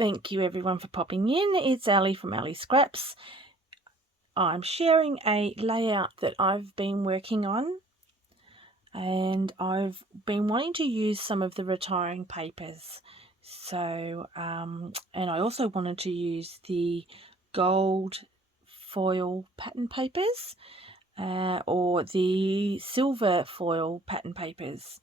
Thank you everyone for popping in. It's Ali from Ali Scraps. I'm sharing a layout that I've been working on, and I've been wanting to use some of the retiring papers. So, and I also wanted to use the gold foil pattern papers or the silver foil pattern papers.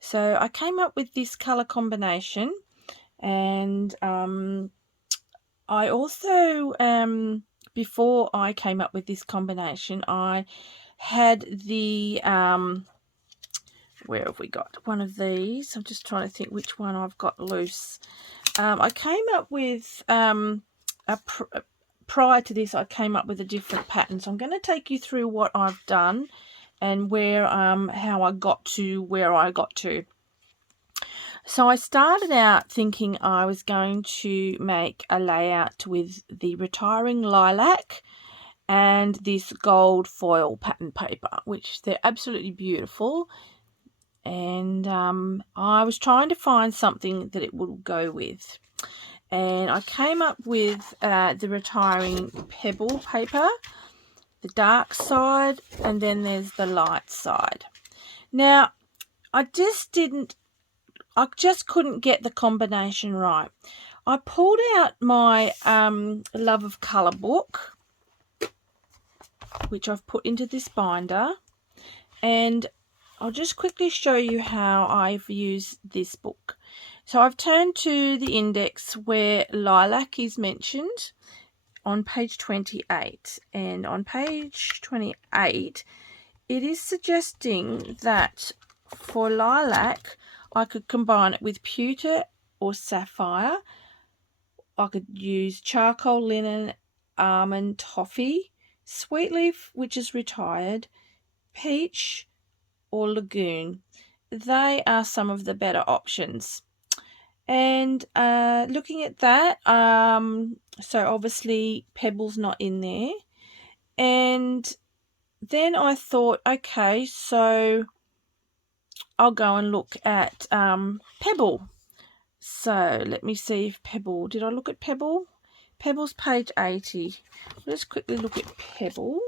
So I came up with this color combination, and I also, before I came up with this combination, I had the, where have we got? One of these. I'm just trying to think which one I've got loose. I came up with, prior to this, I came up with a different pattern. So I'm going to take you through what I've done and where, how I got to where I got to. So I started out thinking I was going to make a layout with the retiring lilac and this gold foil pattern paper, which they're absolutely beautiful. And I was trying to find something that it would go with. And I came up with the retiring pebble paper, the dark side, and then there's the light side. Now, I just couldn't get the combination right. I pulled out my Love of Colour book, which I've put into this binder, and I'll just quickly show you how I've used this book. So I've turned to the index where lilac is mentioned on page 28, and on page 28 it is suggesting that for lilac I could combine it with pewter or sapphire. I could use charcoal, linen, almond, toffee, sweet leaf, which is retired, peach, or lagoon. They are some of the better options. And looking at that, so obviously pebble's not in there. And then I thought, okay, so I'll go and look at pebble. So let me see if pebble, did I look at pebble? Pebble's page 80. Let's quickly look at pebble.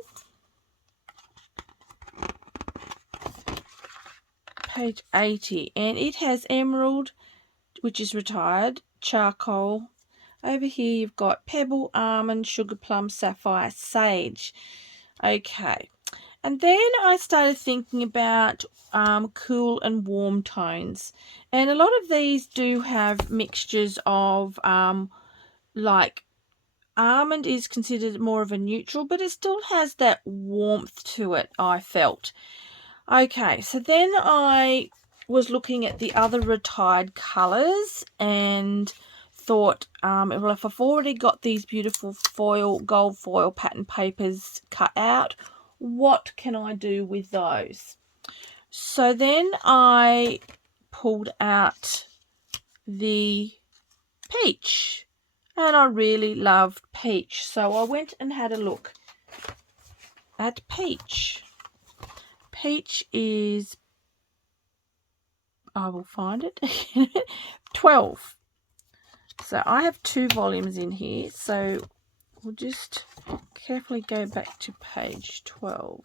Page 80, and it has emerald, which is retired, charcoal. Over here you've got pebble, almond, sugar plum, sapphire, sage. Okay. And then I started thinking about cool and warm tones. And a lot of these do have mixtures of, like, almond is considered more of a neutral, but it still has that warmth to it, I felt. Okay, so then I was looking at the other retired colours and thought, well, if I've already got these beautiful gold foil pattern papers cut out, what can I do with those? So then I pulled out the peach, and I really loved peach, so I went and had a look at peach. Peach is, I will find it, 12. So I have 2 volumes in here, so we'll just carefully go back to page 12.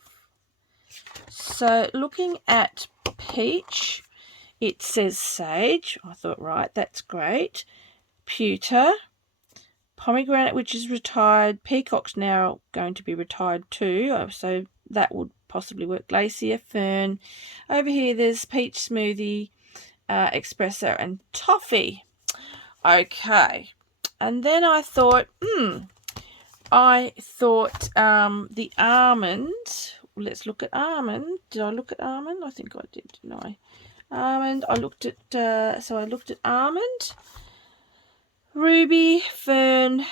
So looking at peach, it says sage. I thought, right, that's great. Pewter, pomegranate, which is retired. Peacock's now going to be retired too, so that would possibly work. Glacier, fern. Over here there's peach smoothie, espresso, and toffee. Okay, and then I thought, the almond. Let's look at almond. Did I look at almond? I think I did, didn't I? Almond. I looked at. So I looked at almond, ruby, fern.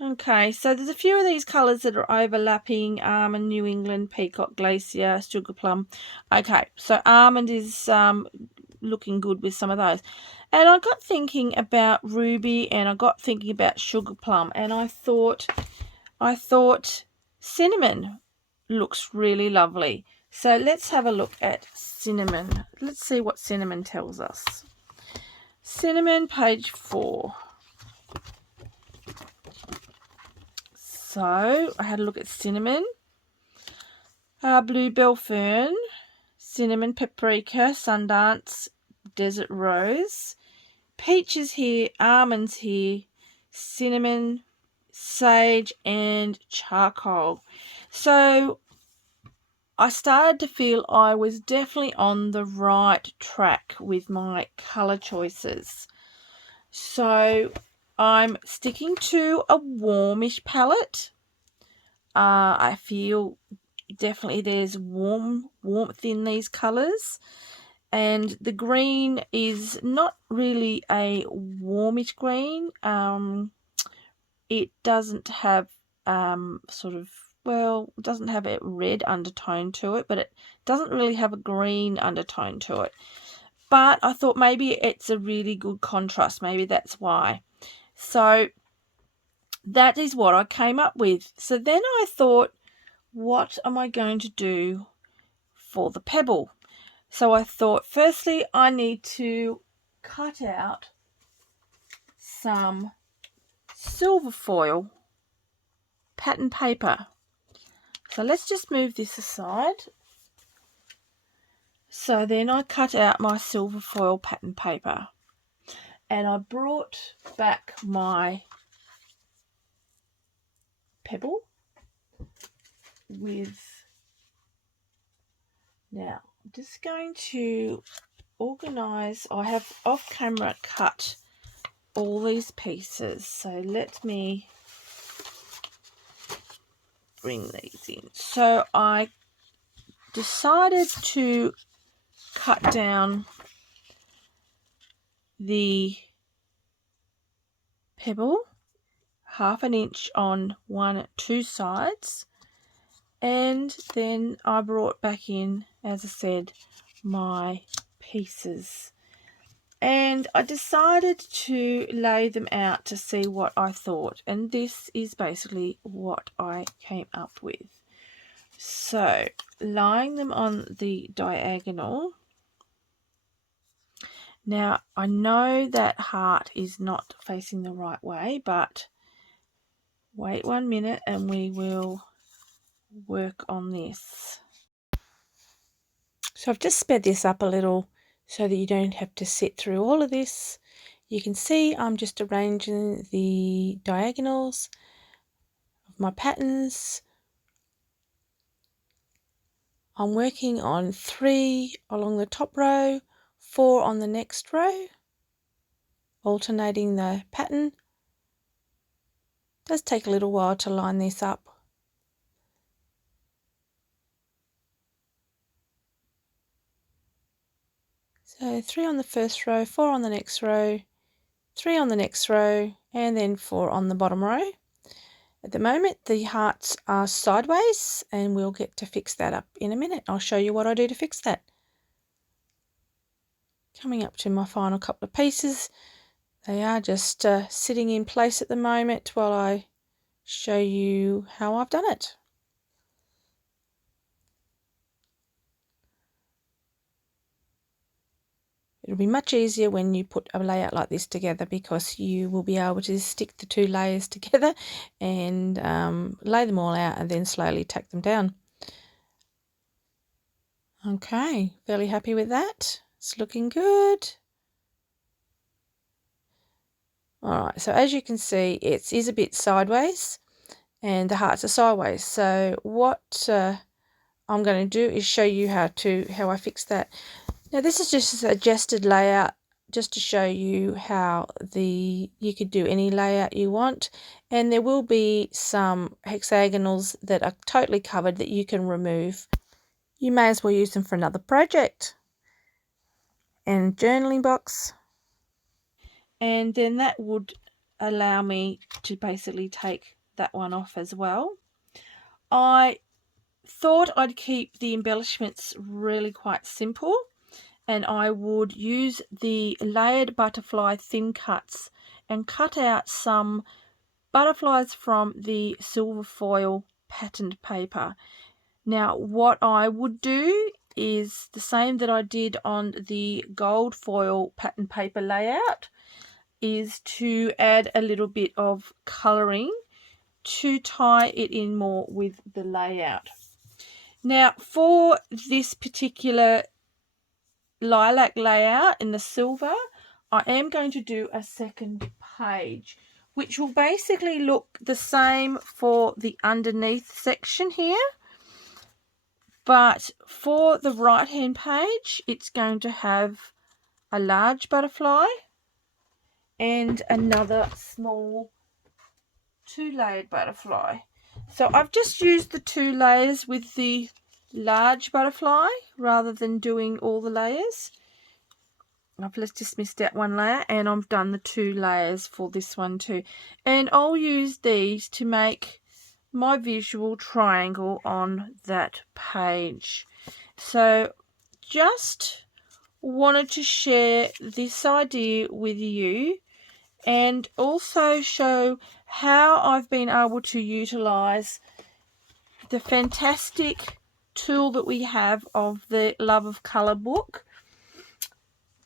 Okay, so there's a few of these colours that are overlapping. Almond, New England, peacock, glacier, sugar plum. Okay, so almond is looking good with some of those. And I got thinking about ruby, and I got thinking about sugar plum, and I thought cinnamon looks really lovely. So let's have a look at cinnamon. Let's see what cinnamon tells us. Cinnamon, page 4. So I had a look at cinnamon, bluebell fern, cinnamon, paprika, sundance, desert rose, peaches here, almonds here, cinnamon, sage, and charcoal. So I started to feel I was definitely on the right track with my colour choices. So I'm sticking to a warmish palette. I feel definitely there's warmth in these colours, and the green is not really a warmish green. It doesn't have it doesn't have a red undertone to it, but it doesn't really have a green undertone to it. But I thought maybe it's a really good contrast. Maybe that's why. So that is what I came up with. So then I thought, what am I going to do for the pebble? So I thought, firstly, I need to cut out some silver foil pattern paper. So let's just move this aside. So then I cut out my silver foil pattern paper, and I brought back my pebble with, now I'm just going to organize. I have off camera cut all these pieces, so let me bring these in. So I decided to cut down the pebble 1/2 inch on two sides, and then I brought back in, as I said, my pieces, and I decided to lay them out to see what I thought, and this is basically what I came up with. So lying them on the diagonal. Now I know that heart is not facing the right way, but wait 1 minute and we will work on this. So I've just sped this up a little so that you don't have to sit through all of this. You can see I'm just arranging the diagonals of my patterns. I'm working on 3 along the top row, 4 on the next row, alternating the pattern. It does take a little while to line this up. So 3 on the first row, 4 on the next row, 3 on the next row, and then 4 on the bottom row. At the moment the hearts are sideways, and we'll get to fix that up in a minute. I'll show you what I do to fix that. Coming up to my final couple of pieces. They are just sitting in place at the moment while I show you how I've done it. It'll be much easier when you put a layout like this together, because you will be able to stick the 2 layers together and lay them all out and then slowly tack them down. Okay, fairly happy with that. It's looking good. Alright, so as you can see, it is a bit sideways and the hearts are sideways. So what I'm going to do is show you how I fix that. Now this is just a suggested layout, just to show you how you could do any layout you want, and there will be some hexagonals that are totally covered that you can remove. You may as well use them for another project. And journaling box. And then that would allow me to basically take that one off as well. I thought I'd keep the embellishments really quite simple, and I would use the layered butterfly thin cuts and cut out some butterflies from the silver foil patterned paper. Now what I would do is the same that I did on the gold foil pattern paper layout, is to add a little bit of colouring to tie it in more with the layout. Now for this particular lilac layout in the silver, I am going to do a second page, which will basically look the same for the underneath section here. But for the right hand page, it's going to have a large butterfly and another small 2-layered butterfly. So I've just used the 2 layers with the large butterfly rather than doing all the layers. I've just missed out 1 layer, and I've done the 2 layers for this one too. And I'll use these to make my visual triangle on that page. So just wanted to share this idea with you and also show how I've been able to utilize the fantastic tool that we have of the Love of Colour book,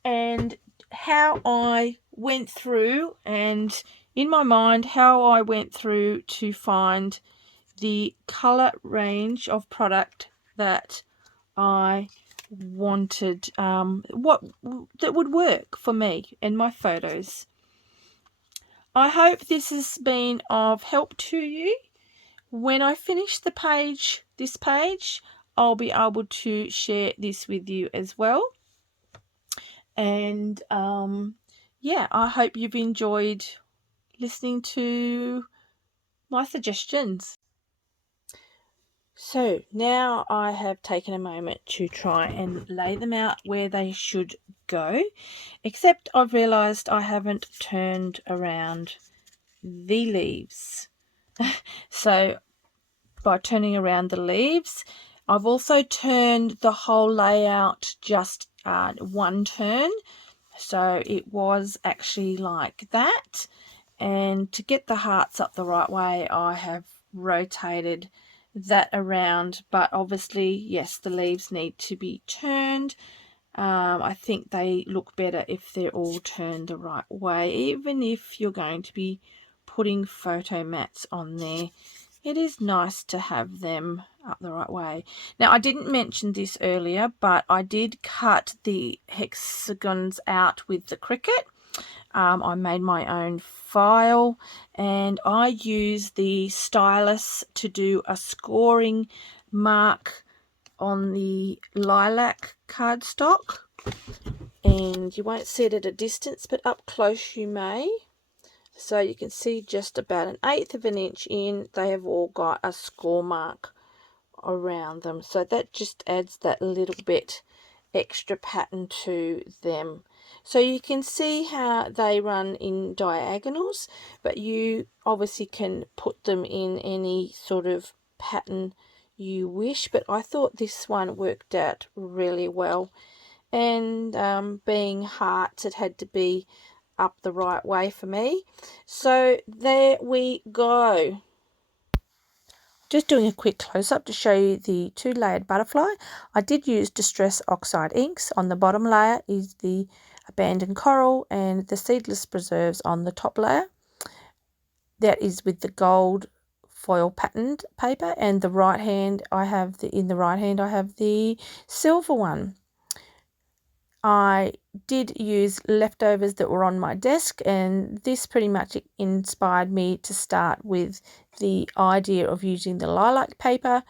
and how I went through, and in my mind how I went through to find the colour range of product that I wanted, what that would work for me and my photos. I hope this has been of help to you. When I finish the page, this page, I'll be able to share this with you as well. And yeah, I hope you've enjoyed listening to my suggestions. So now I have taken a moment to try and lay them out where they should go, except I've realized I haven't turned around the leaves. So by turning around the leaves, I've also turned the whole layout just 1 turn, so it was actually like that. And to get the hearts up the right way, I have rotated that around, but obviously, yes, the leaves need to be turned. I think they look better if they're all turned the right way, even if you're going to be putting photo mats on there. It is nice to have them up the right way. Now, I didn't mention this earlier, but I did cut the hexagons out with the Cricut. I made my own file, and I use the stylus to do a scoring mark on the lilac cardstock. And you won't see it at a distance, but up close you may. So you can see just about 1/8 of an inch in, they have all got a score mark around them. So that just adds that little bit extra pattern to them. So you can see how they run in diagonals, but you obviously can put them in any sort of pattern you wish. But I thought this one worked out really well. And being hearts, it had to be up the right way for me. So there we go. Just doing a quick close-up to show you the 2-layered butterfly. I did use Distress Oxide inks. On the bottom layer is the Abandoned Coral, and the Seedless Preserves on the top layer. That is with the gold foil patterned paper, and the right hand I have the silver one. I did use leftovers that were on my desk, and this pretty much inspired me to start with the idea of using the lilac paper.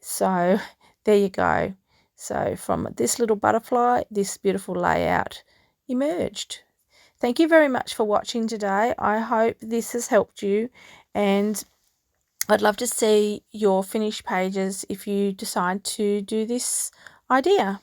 So there you go. So from this little butterfly, this beautiful layout emerged. Thank you very much for watching today. I hope this has helped you, and I'd love to see your finished pages if you decide to do this idea.